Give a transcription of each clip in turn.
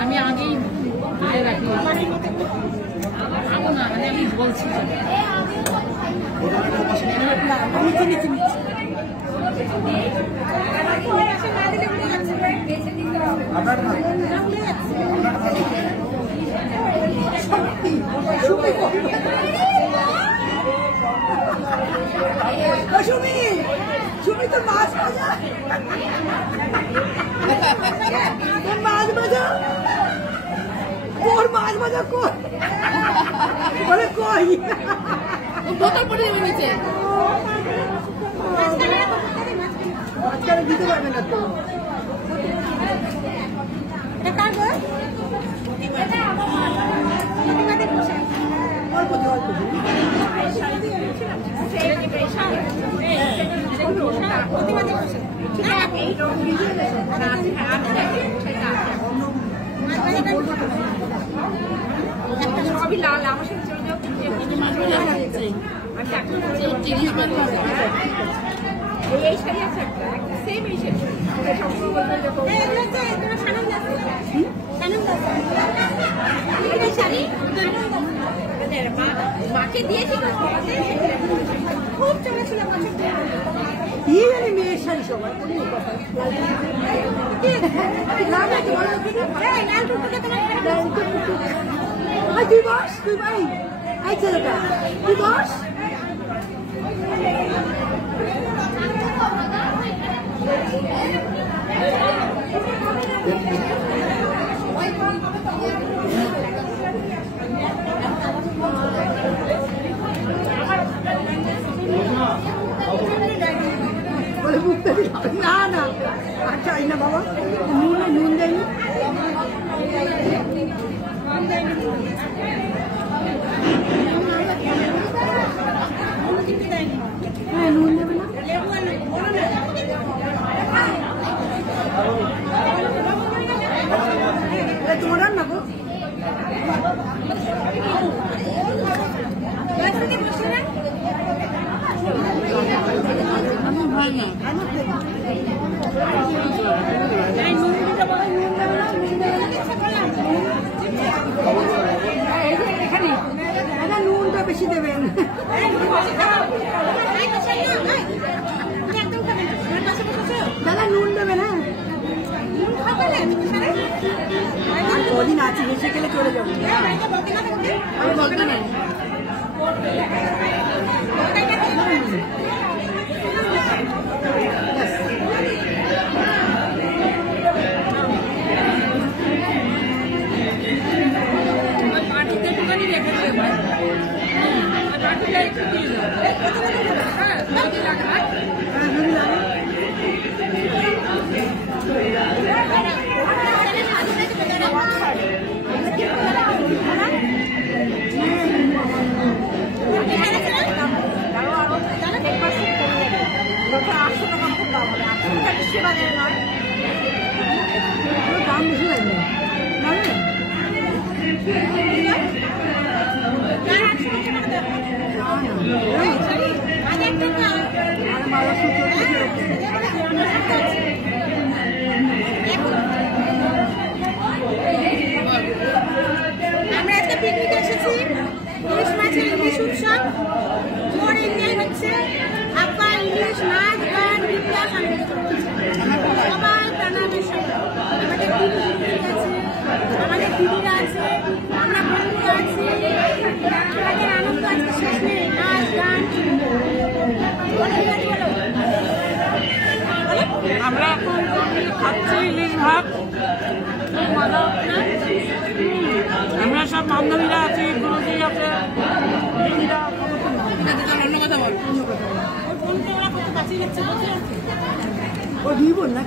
আমি আগেই রাখি খাবো না, মানে আমি বলছি সুমি তো মাছ ভাজা মাছ ভাজা তোর মাছ ভাজা কই বলে কই বোতল পড়ে যাবে নিচে আজকাল দিতে পারবে না তো অল্প অল্প সবই লাল আমার সাথে চলে যাও এই শাড়ি আছে একটা সেম এই শাড়ি মাকে দিয়েছি খুব চলেছিল কি জানি মেয়ের শাড়ি সবাই তুই বস তুই ভাই এই ছেলেটা তুই বস না না চাই না বাবা নুন দেয়নি হ্যাঁ নুন দেবে না তোমার রান্না গো নুনটা বেশি দেবেন দাদা নুন দেবেন হ্যাঁ কদিন আছে বেশি গেলে চলে যাবো দাম বেশি লাগবে আমরা একটা পিকনিক এসেছি ইলিশ মাছের ইলিশ উৎসব মোর এনজয় হচ্ছে আপা ইলিশ নাচ গান বিপ্লব সবাই প্রাণাবের সাথে আমাদের দিদি আছে আমাদের দিদিরা আছে আমরা বন্ধু আছি আমাদের আনন্দ আজকে শেষ নেই নাচ গান আমরা এখন খাচ্ছি ইলিশ ভাত আমরা সব বান্ধবীরা আছি গুরুজি আছে অন্য কথা বল ও দিব না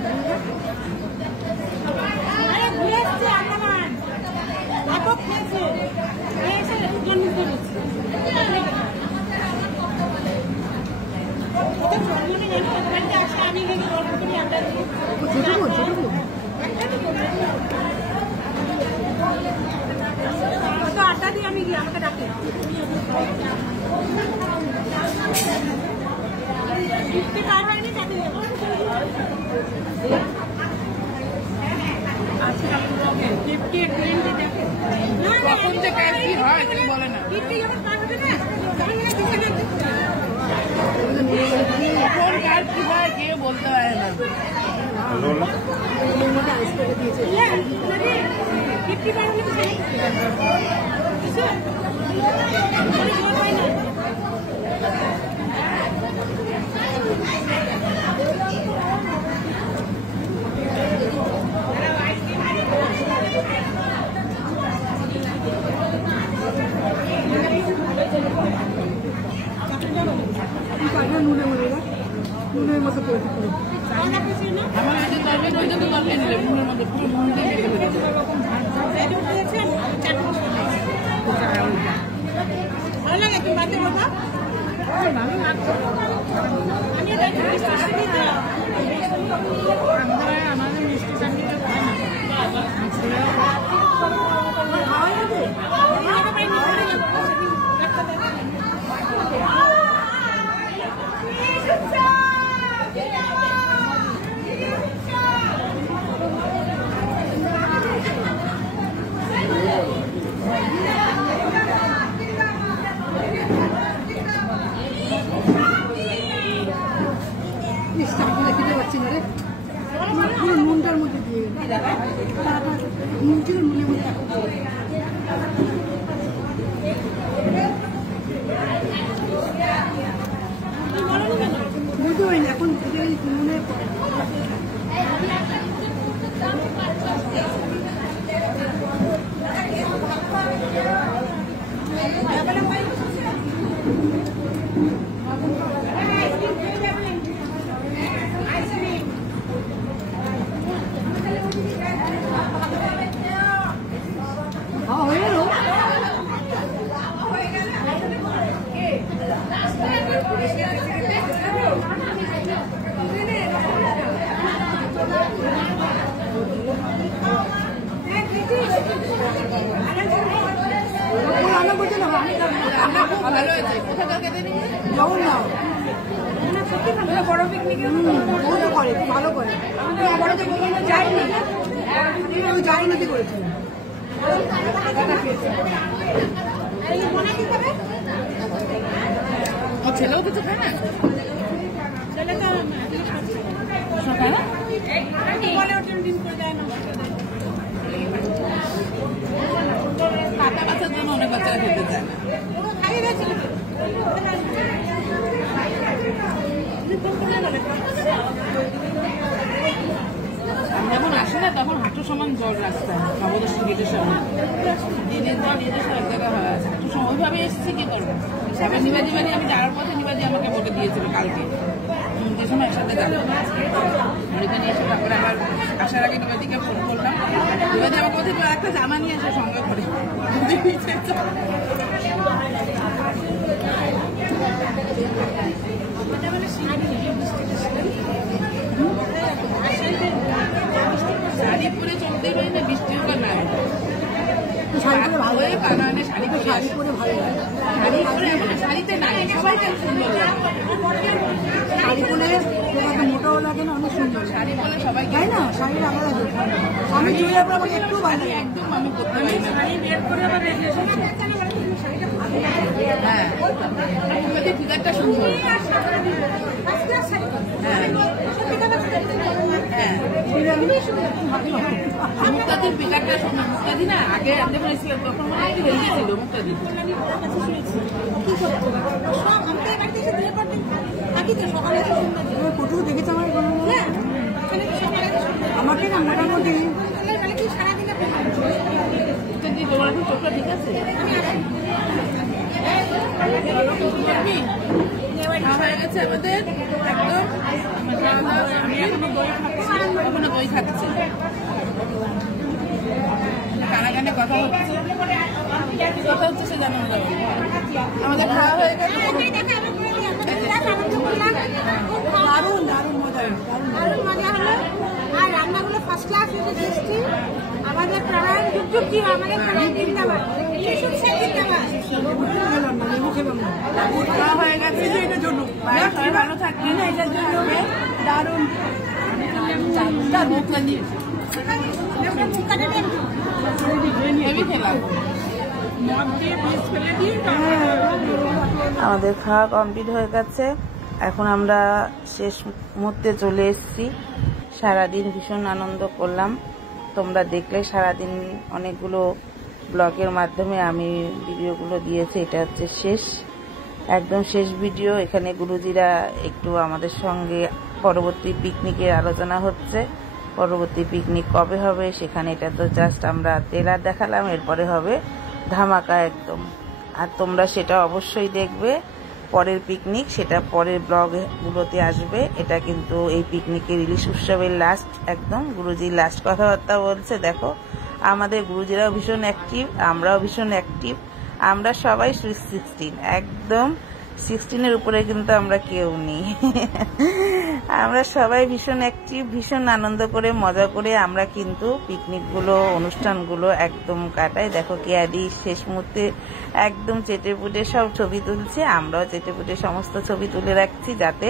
আড্ডা দিয়ে আমি গিয়ে আমাকে ডাকি 50 পার হয়নি তাতে যাবো। আজকাল 50 20 দেখে কখন যে কাজ কি হয় তুমি বলে না 50 যখন পার হবে না তখন না দিতে দেখতে কোন কাজ কি হয় কেউ বলতে পারে না। নুনের মতো করে আমার হাতে তরকারি ওই জন্য তরকারি নিলে নুনের মধ্যে পুরো নুন দিয়ে ভালো লাগে তুমি বাড়িতে বলবা আমাদের মিষ্টি চাটনিটা খায় না খেতে পারছি না রে পুরো নুনটার মধ্যে দিয়ে নুনটির নুনের মধ্যে বুঝতে পারিনি এখন নুনের বড় পিকনিকে করে ভালো করে জায়গাতে করেছে ছেলেও কিছু খায় না ছেলে তো সকালে বলে ওটা দিন করে দেয় না কাটা বাচ্চার জন্য অনেক বাচ্চারা খেতে চায় যখন আসে না তখন হাঁটু সমান জল রাস্তা নবদর্শ গেটের সামনে দিনের জল নিজের সব জায়গা হয় আছে হাঁটু সমান ওইভাবে এসেছি কি করবো সবাই নিবাজি বাড়ি আমি যাওয়ার পথে নিবাজি আমাকে বলে দিয়েছিল কালকে যে সময় একসাথে যাবো ওইখানে এসে তারপরে আমার আসার আগে নিবাজিকে ফোন করলাম নিবাজি আমাকে বলছে একটা জামা নিয়ে আসে সঙ্গে করে শাড়ি পরে চলতেই পারি না বৃষ্টির কারণে শাড়ি পরে ভালো শাড়ি পরে শাড়িতে নাই সবাই কেন সুন্দর লাগে শাড়ি পরে মোটাও লাগে না অনেক সুন্দর শাড়ি পরে সবাই তাই না শাড়ির আলাদা আমি চুড়িদার পরে আমাকে একটু ভালো লাগে একদম আমি করতে পারি না শাড়ি বের করে আবার রেখে হ্যাঁ ফিগারটা সুন্দর মুক্তাদির ফিগারটা সুন্দর মুক্তাদি না আগে আপনি বলেছিলেন তখন মনে হয় হেলদি ছিল মুক্তাদি ফটো দেখেছে আমাকে না মোটামুটি মুক্তাদি তোমার এখন চোখটা ঠিক আছে হয়ে গেছে আমাদের একদম আমি এখনো দই খাচ্ছি কানাকানে কথা হচ্ছে সে জানানো যাবে আমাদের খাওয়া হয়ে গেছে দারুণ দারুণ মজা হলো আর রান্নাগুলো ফার্স্ট ক্লাস টেস্টি আমাদের প্রাণায়াম যুগ কি আমাদের প্রাণায়াম জিন্দাবাদ হয়ে গেছে যে এটা জন্য ভালো থাকি না, এটার জন্য দারুণ আমাদের খাওয়া কমপ্লিট হয়ে গেছে। এখন আমরা শেষ মুহূর্তে চলে এসেছি। সারাদিন ভীষণ আনন্দ করলাম, তোমরা দেখলে সারাদিন অনেকগুলো ব্লগের মাধ্যমে আমি ভিডিওগুলো দিয়েছি। এটা হচ্ছে একদম শেষ ভিডিও। এখানে গুরুজিরা একটু আমাদের সঙ্গে পরবর্তী পিকনিকের আলোচনা হচ্ছে। পরবর্তী পিকনিক কবে হবে সেখানে, এটা তো জাস্ট আমরা ট্রেলার দেখালাম, এরপরে হবে ধামাকা একদম। আর তোমরা সেটা অবশ্যই দেখবে। পরের পিকনিক সেটা পরের ব্লগগুলোতে আসবে। এটা কিন্তু এই পিকনিকের ইলিশ উৎসবের লাস্ট, একদম গুরুজির লাস্ট কথাবার্তা বলছে। দেখো আমাদের গুরুজিরাও ভীষণ অ্যাক্টিভ, আমরাও ভীষণ অ্যাক্টিভ। আমরা সবাই 16, একদম 16-এর উপরে কিন্তু আমরা কেউ নেই। আমরা সবাই ভীষণ অ্যাক্টিভ, ভীষণ আনন্দ করে মজা করে আমরা কিন্তু পিকনিকগুলো অনুষ্ঠানগুলো একদম কাটাই। দেখো কেয়াদি শেষ মুহূর্তে একদম চেটেপুটে সব ছবি তুলছে। আমরাও চেটেপুটে সমস্ত ছবি তুলে রাখছি, যাতে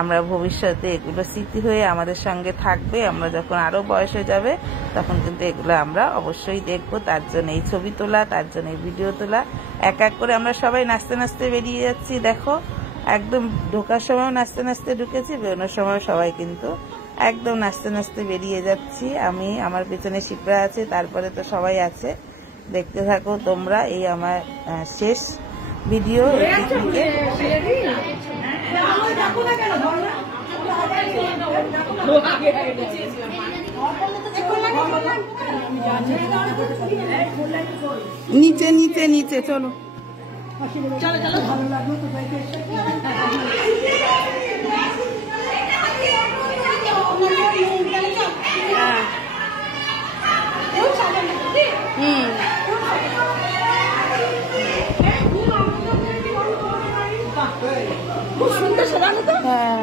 আমরা ভবিষ্যতে এগুলো স্মৃতি হয়ে আমাদের সঙ্গে থাকবে। আমরা যখন আরও বয়স হয়ে যাবে তখন কিন্তু এগুলো আমরা অবশ্যই দেখবো। তার জন্য এই ছবি তোলা, তার জন্য এই ভিডিও তোলা। এক এক করে আমরা সবাই নাচতে নাচতে বেরিয়ে যাচ্ছি। দেখো একদম ঢোকার সময়ও নাচতে নাচতে ঢুকেছি, বেরোনোর সময় সবাই কিন্তু একদম নাচতে নাচতে বেরিয়ে যাচ্ছি। আমি, আমার পেছনে শিপ্রা আছে, তারপরে তো সবাই আছে। দেখতে থাকো তোমরা এই আমার শেষ ভিডিও পিকনিকের। নিচে নিচে নিচে চলো, চলো চলো, ভালো লাগলো সবাইকে এসে। খুব সুন্দর সাজানো তো। হ্যাঁ।